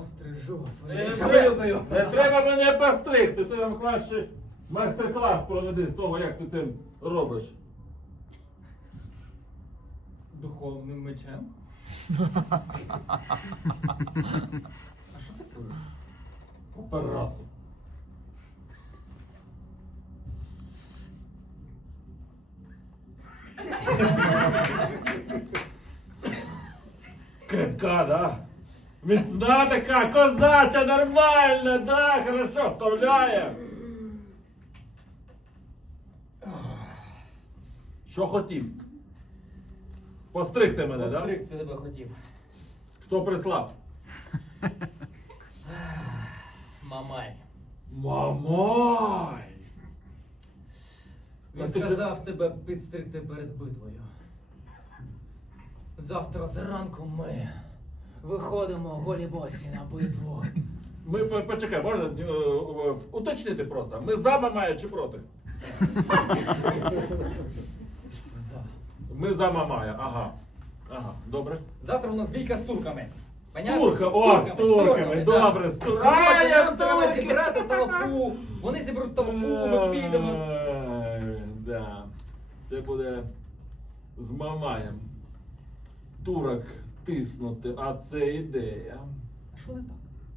пострижу своєю шабелюкою. не треба мене постригти, ти нам краще майстер-клас проведи з того, як ти це робиш. Духовним мечем. Операсу. Крепка, да? Міцна така, козача, нормальна, да, хорошо, вставляє. Що хотів? Постригти мене, да? Постригти тебе хотів. Хто прислав? Мамай. Мамай! Він Та ти сказав тебе підстригти перед битвою. Завтра зранку ми виходимо голі босі на битву. Ми по- почекай, можна е, е, уточнити просто. Ми за Мамая чи проти? За. Ми за Мамая, ага. Ага, добре. Завтра у нас бійка з турками. Турка, о, з турками, добре, з турками. А, я треба турки! зібрати толпу. Вони зіберуть толпу, ми підемо. Ай, Да. Це буде з Мамаєм. Турок тиснути, а це ідея. А що не так?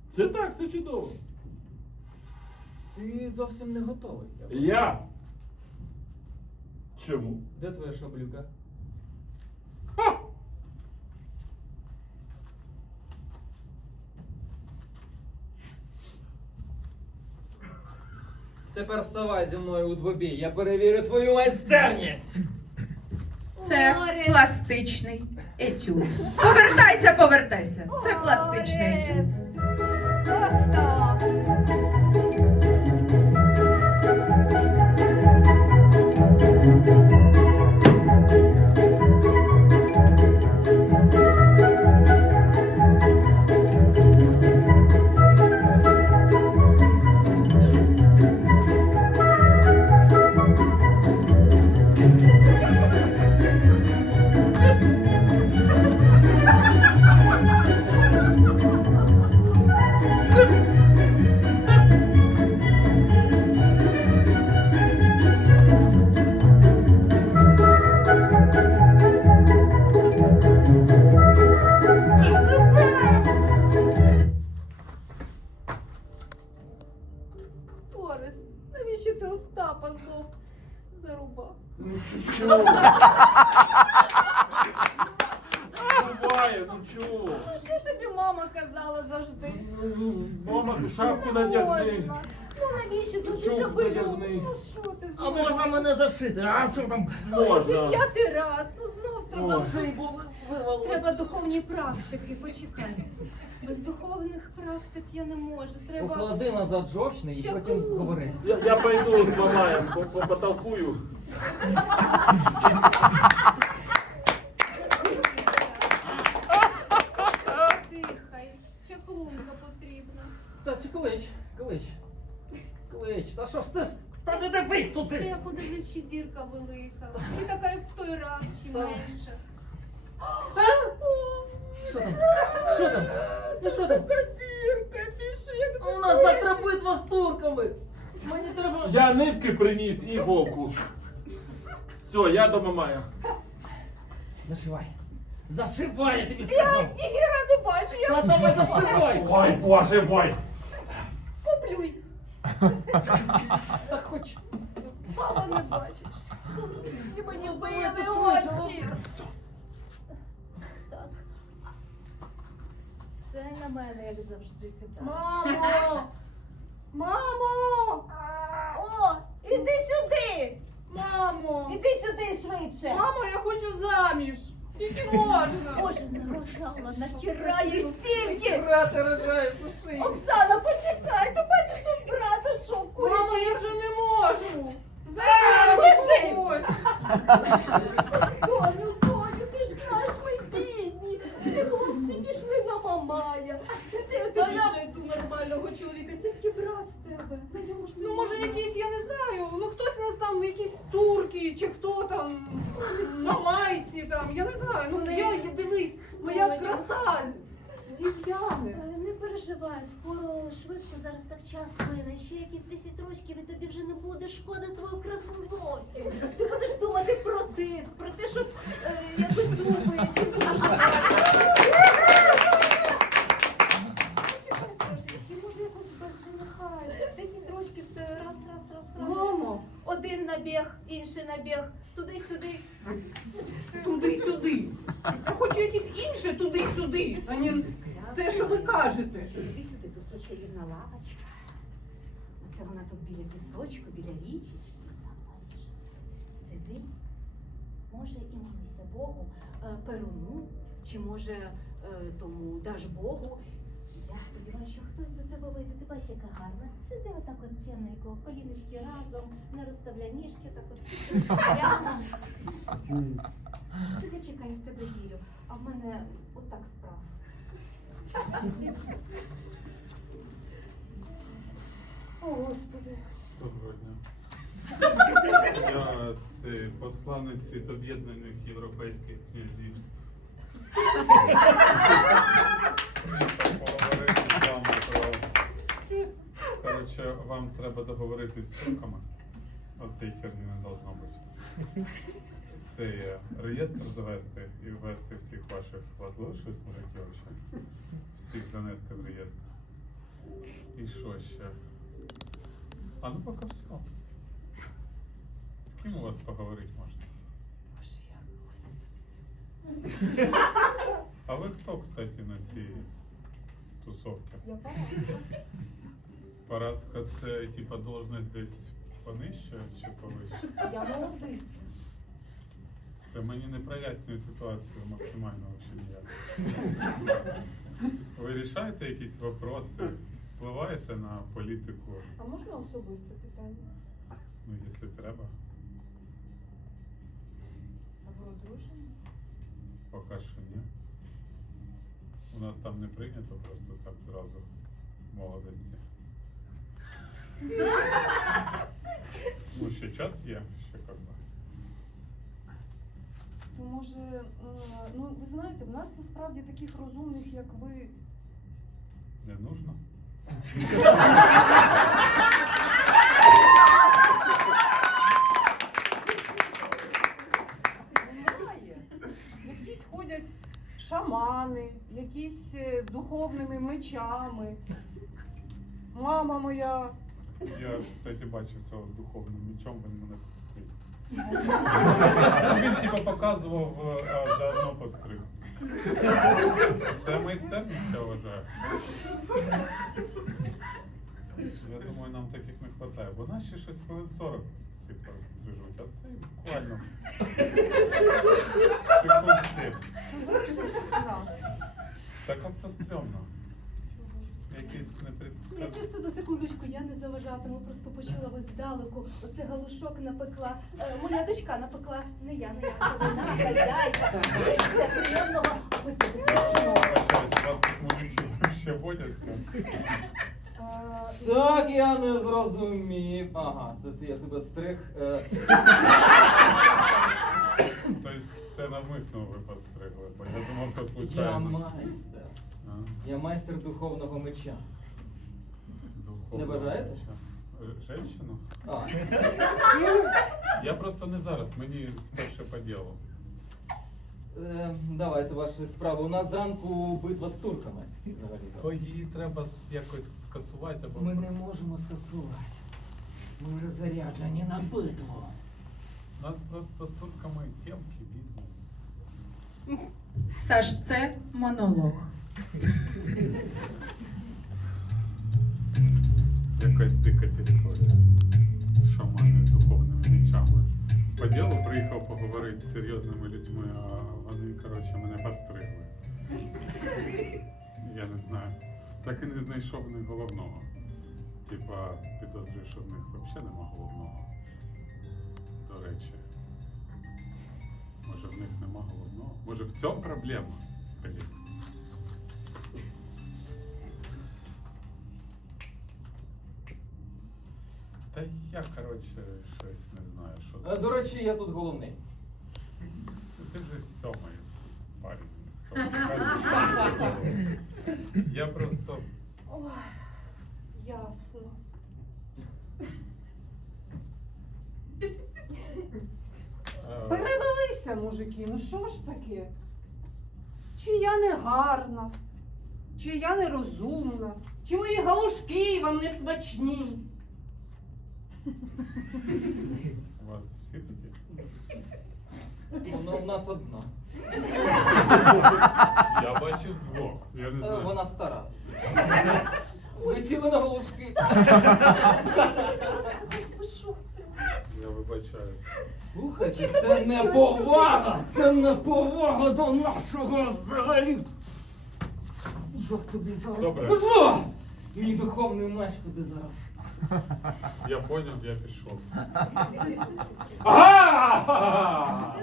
Це так, все чудово. Ти зовсім не готовий. Я. Чому? Де твоя шаблюка? Ха! Тепер вставай зі мною у двобій, я перевірю твою майстерність. Це пластичний етюд. Повертайся, повертайся. Це пластичний етюд. Зарубав? Буває, ну чого? Ну що тобі мама казала завжди? Мама, шапку Не надягни. можна. Ну навіщо тут Чуб шабелю? надягни. Ну що ти А можна мене зашити? А що там? Можна. П'ятий раз, ну знов ти Можна. Треба духовні практики, почекай. Без духовних практик я не можу. Треба. Поклади назад жовчний і Ще потім говори. Я, я пойду з Мамаєм, по- по- потолкую. Дихай. Чаклунка потрібна. Та чи клич, клич. Клич. Та що ж ти? с- Та не дивись Та туди! я подивлюсь, чи дірка велика. Чи така, як в той раз, чи менша. Що там? Що там? Ну що там? Дірка, піши, як у нас завтра битва з турками. Мені треба. Я нитки приніс і іголку. Все, я до Мамая. Зашивай. Зашивай, я тобі Я сказав. ніхіра не бачу, я Та давай зашивай. Ой, боже мой! куплюй. Та хоч. Мама не бачиш. Всі мені вбили ти швидше, очі. Так. Все на мене, як завжди, кидає. Мамо! Мамо! О, іди сюди! Мамо! Іди сюди швидше! Мамо, я хочу заміж! Скільки можна? Боже, нарожала, натирає стільки! Брата рожає, пиши. Оксана, почекай, ти бачиш, що брата шок Мамо, я вже не можу! Знаєте, я не! Доню, Доню, ти ж знаєш, ми бідні. Всі хлопці пішли на мамая. Де я тобі знайду нормального чоловіка? Тільки брат в тебе. На ньому ж не Ну, може, можна. якісь, я не знаю, ну хтось у нас там, якісь турки, чи хто там, самайці там, я не знаю. Ну, я, я дивись, моя Моя. краса Дів'яне. Е, Не переживай, скоро швидко зараз так час мине. Ще якісь 10 років і тобі вже не буде шкода твою красу зовсім. Ти будеш думати про тиск, про те, щоб е, якось зуби чи Почекай трошечки, може якось без жениха. 10 років це раз, раз, раз, раз. Мамо, Один набіг, інший набіг, туди-сюди. туди-сюди. Я хочу якісь інше туди-сюди, а не те, що ви кажете. Іди сюди, тут є чарівна лавочка. Оце вона тут біля пісочку, біля річечки. Там, бачиш. Сиди, може і молися Богу, е, перуну, чи може е, тому даж Богу. Я сподіваюся, що хтось до тебе вийде. Ти бачиш, яка гарна. Сиди отак от чемненько, коліночки разом, не розставляй ніжки, так от прямо. Сиди, чекай, я в тебе вірю. А в мене отак справа. О, Господи. Доброго дня. Я це посланець від об'єднаних європейських князівств. Поговорити з вами про. Коротше, вам треба договоритись з турками. Оцей херні не должно бути. Це є реєстр завести і ввести всіх ваших вас залишилось моряків ще? Всіх занести в реєстр. І що ще? А ну поки все. З ким у вас поговорити можна? А ви хто, кстати, на цій тусовці? Я Параска це типа должность десь понижче чи повище? Я молодиця. Це мені не прояснює ситуацію максимально взагалі ніяк. Ви рішаєте якісь вопроси, впливаєте на політику, А можна особисте питання? ну якщо треба, ви одружені? поки що ні. У нас там не прийнято просто так зразу в молодості. Ну, ще час є, ще як би. То може, е, ну ви знаєте, в нас насправді таких розумних, як ви, Не нужно. немає. Якісь ходять шамани, якісь духовними мечами. Мама моя. Я, кстати, бачив цього з духовним мечом, він мене підстриг. Він типу показував, е, а заодно підстриг. Це майстерність, я вважаю. Я думаю, нам таких не вистачає, бо нас ще щось хвилин 40 типу, стрижуть, а це буквально секунд 7. Так як-то стрьомно. Якийсь Я непредсказуємий. чисто на секундочку, я не заважатиму, просто почула ось здалеку. Оце галушок напекла. Е, моя дочка напекла. Не я, не я. Це вона, хазяйка. Приємного. Ой, смачного. Вибачаюсь, вас тут мужики ще водяться. Так, я не зрозумів. Ага, це ти, я тебе стриг. Е, Тобто це навмисно ви постригли, бо я думав, це Я случайно. майстер. А, Я майстер духовного меча. духовно. Не бажаєте? Е, Женщину? А, Я просто не зараз, мені спершу по ділу. е, давайте ваші справи. У нас зранку битва з турками. взагалі-то. Її треба с- якось скасувати або. Ми не можемо скасувати. Ми вже заряджені на битву. У нас просто з турками темки, бізнес. Саш, це монолог. Якась дика територія. Шамани з духовними мечами. По ділу приїхав поговорити з серйозними людьми, а вони, коротше, мене постригли. Я не знаю. Так і не знайшов в них головного. Типа, підозрюю, що в них взагалі нема головного. До речі. Може в них нема головного? Може в цьому проблема? Блін. Та я, коротше, щось не знаю, що Е, До речі, я тут головний. Ти вже з сьомої парень. Хто Я просто. Ой, ясно. Перевелися, мужики, ну що ж таке? Чи я не гарна, чи я не розумна, чи мої галушки вам не смачні? У вас всі такі? Вона у нас одна. Я бачу двох. Я не Е, знаю. Вона стара. Ви сіли на волошки. Ви що? Я вибачаюсь. Слухайте, це не повага! Це не повага до нашого взагалі. Що тобі зараз? Добре. Мій духовний меч тобі зараз. Я поняв, я пішов. Ага!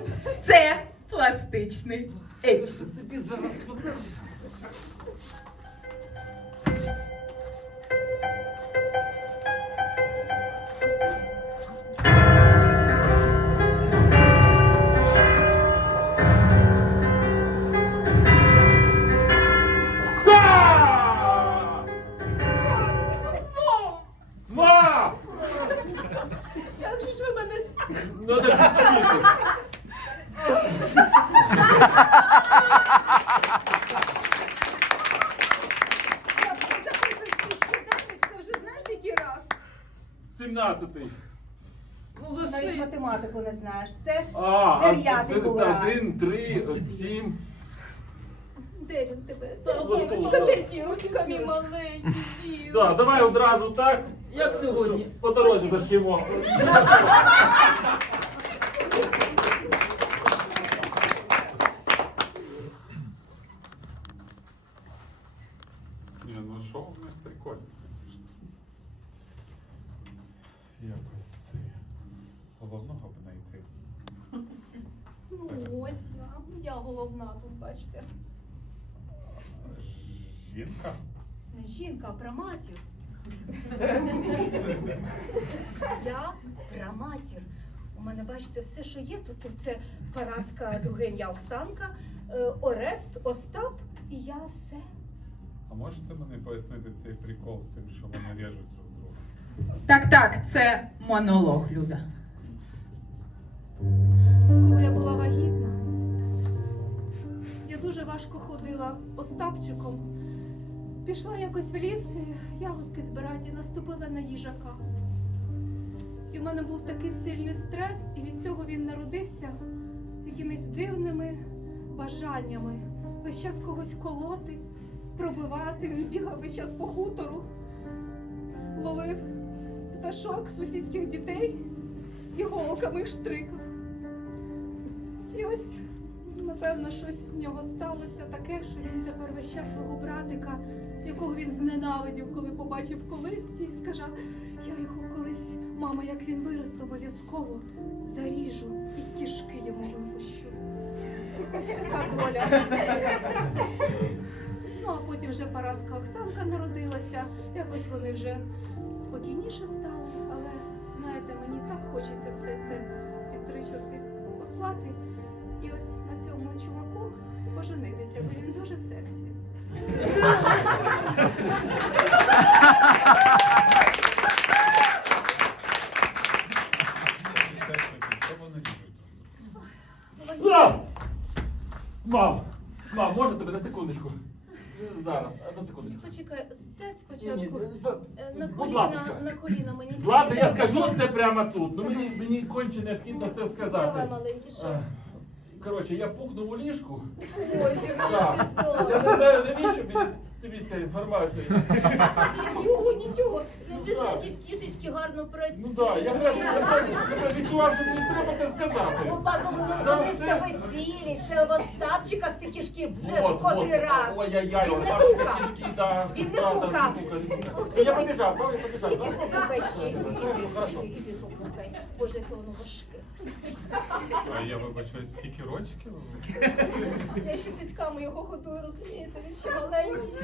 Це пластичний етюд. Тобі зараз покажу. Не. Це вже знаєш який раз? 17-й. Ну за Навіть шию. математику не знаєш. Це А, Дев'ятий був раз. Один, три, сім. Де він тебе? Отут. Дівочка, де дівочка, мій маленький? Да, давай одразу так. Як сьогодні? По дорозі заш'ємо. Ні, ну що в них прикольно, звісно. Якось це. Головного б знайти. Ну ось я, я головна тут, бачите. Жінка? не жінка, а праматір. Я праматір. У мене, бачите, все, що є тут, це Параска, друге ім'я Оксанка, е, Орест, Остап і я все. А можете мені пояснити цей прикол з тим, що вони режуть друг друга? Так, так, це монолог, Люда. Коли я була вагітна, дуже важко ходила Остапчиком. Пішла якось в ліс, ягодки збирати і наступила на їжака. І в мене був такий сильний стрес, і від цього він народився з якимись дивними бажаннями. Весь час когось колоти, пробивати. Він бігав весь час по хутору, ловив пташок сусідських дітей і голками штрикав. І ось, напевно, щось з нього сталося таке, що він тепер весь час свого братика, якого він зненавидів, коли побачив колисці, і скаже, я його колись, мама, як він виросте, обов'язково заріжу і кішки йому випущу. Ось така доля. Ну, а потім вже Параска Оксанка народилася. Якось вони вже спокійніше стали, але знаєте, мені так хочеться все це під три чорти послати. І ось на цьому чуваку поженитися, бо він дуже сексі. Мам! Мам, може тебе на секундочку? Зараз, одну секундочку. Почекай, сядь спочатку. Е, На Будь коліна, на коліна мені сядь. Ладно, я скажу це прямо тут. Ну мені, мені конче необхідно це Давай, сказати. маленький, що? Е, Коротше, я пухнув у ліжку. Ой, зірвала ти Я не знаю, навіщо мені тобі ця інформація. Нічого, нічого. Ну це Ну, так. значить, кішечки гарно працюють. Ну так, я прям прям відчував, що мені треба це сказати. Опа, Да, вони в це- тебе цілі. Це у вас Остапчика всі кишки вже в котрий раз. Ой-яй-яй, Він не пукав. да. Він не да, да, пукав. Я побіжав, да, я побіжав, Іди да? попукай ще, іди, Хорошо, іди, хорошо. іди. Боже, яке воно важке. А я вибачаюсь, скільки рочків? Я ще цицьками його годую, розумієте, він ще маленький.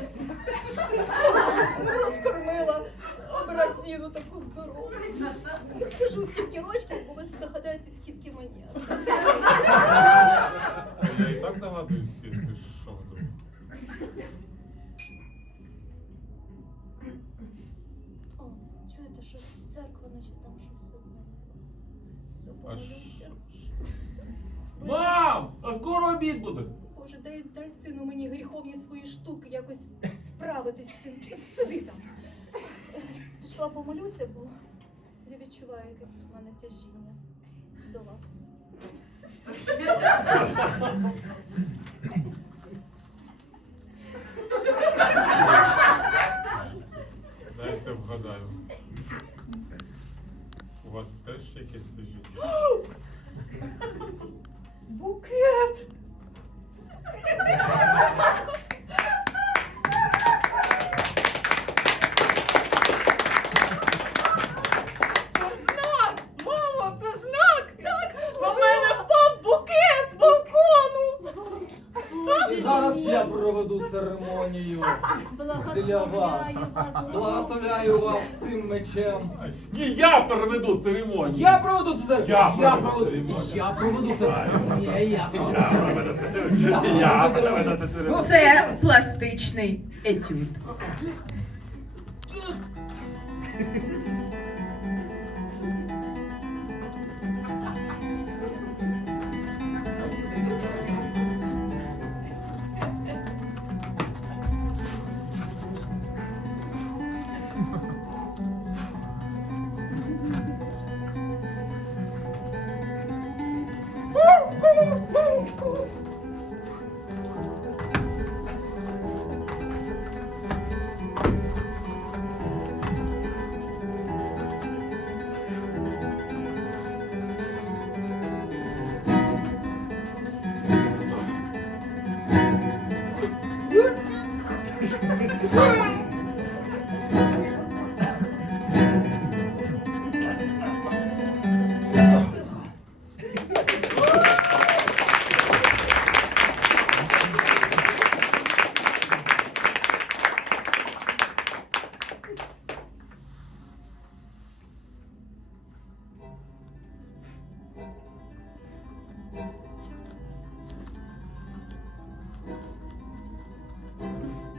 Розкормила образіну таку здорову. Не скажу, скільки рочків, бо ви здогадаєтесь, скільки мені. Я і так догадуюсь, скоро обід буде. Боже, дай, дай сину мені гріховні свої штуки якось справитись з цим. Сиди там. Пішла помолюся, бо я відчуваю якесь в мене тяжіння до вас. Дайте вгадаю. У вас теж якесь життя? Букет! Це ж знак! Мамо, це знак! Так, На мене впав букет з балкону! Зараз я проведу церемонію. Для вас. Благословляю вас, Благословляю вас цим мечем. Ні, я проведу церемонію. Я проведу це. Я я проведу проведу. церемонію. Я проведу це. Ні, я проведу церемонію. Я проведу проведу церемонію. Це пластичний етюд.